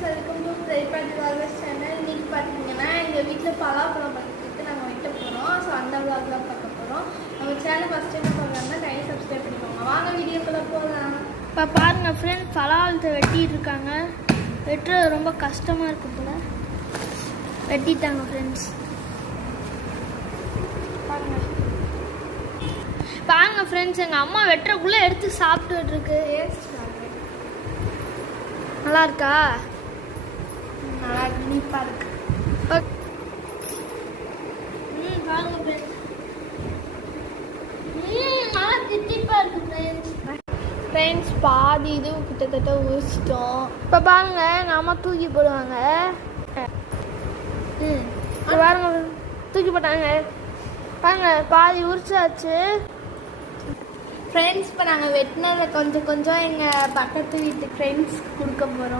Friends, welcome to tripod vloggers channel. இன்னைக்கு பார்த்தீங்கன்னா எங்கள் வீட்டில் பலாப்பழம் பறிக்கிறதுக்கு நாங்கள் வெட்ட போகிறோம். ஸோ அந்த vlogலாம் பார்க்க போகிறோம். நம்ம சேனல் ஃபஸ்ட் டைம் பார்க்கறதுனா கையை சப்ஸ்கிரைப் பண்ணிக்கோங்க. வாங்க வீடியோக்குள்ளே போகலாம். இப்போ பாருங்கள் ஃப்ரெண்ட்ஸ், பலாப்பழத்தை வெட்டிட்டு இருக்காங்க. வெட்டுறது ரொம்ப கஷ்டமாக இருக்கு போல. வெட்டிட்டாங்க ஃப்ரெண்ட்ஸ். பாருங்க ஃப்ரெண்ட்ஸ், எங்கள் அம்மா வெட்டுறக்குள்ளே எடுத்து சாப்பிட்டுட்டு இருக்கு. நல்லா இருக்கா? நல்லா இனிப்பாக இருக்கு. பாருங்க ஃப்ரெண்ட்ஸ், நல்லா தித்திப்பாக இருக்கு ஃப்ரெண்ட்ஸ். ஃப்ரெண்ட்ஸ், பாதி இது கிட்டத்தட்ட உரிச்சிட்டோம். இப்போ பாருங்க, எங்கள் அம்மா தூக்கி போடுவாங்க. பாருங்க தூக்கி போட்டாங்க. பாருங்க பாதி உரிச்சாச்சு. ஃப்ரெண்ட்ஸ், இப்போ நாங்கள் வெட்டினதை கொஞ்சம் கொஞ்சம் எங்கள் பக்கத்து வீட்டு ஃப்ரெண்ட்ஸ்க்கு கொடுக்க போகிறோம்.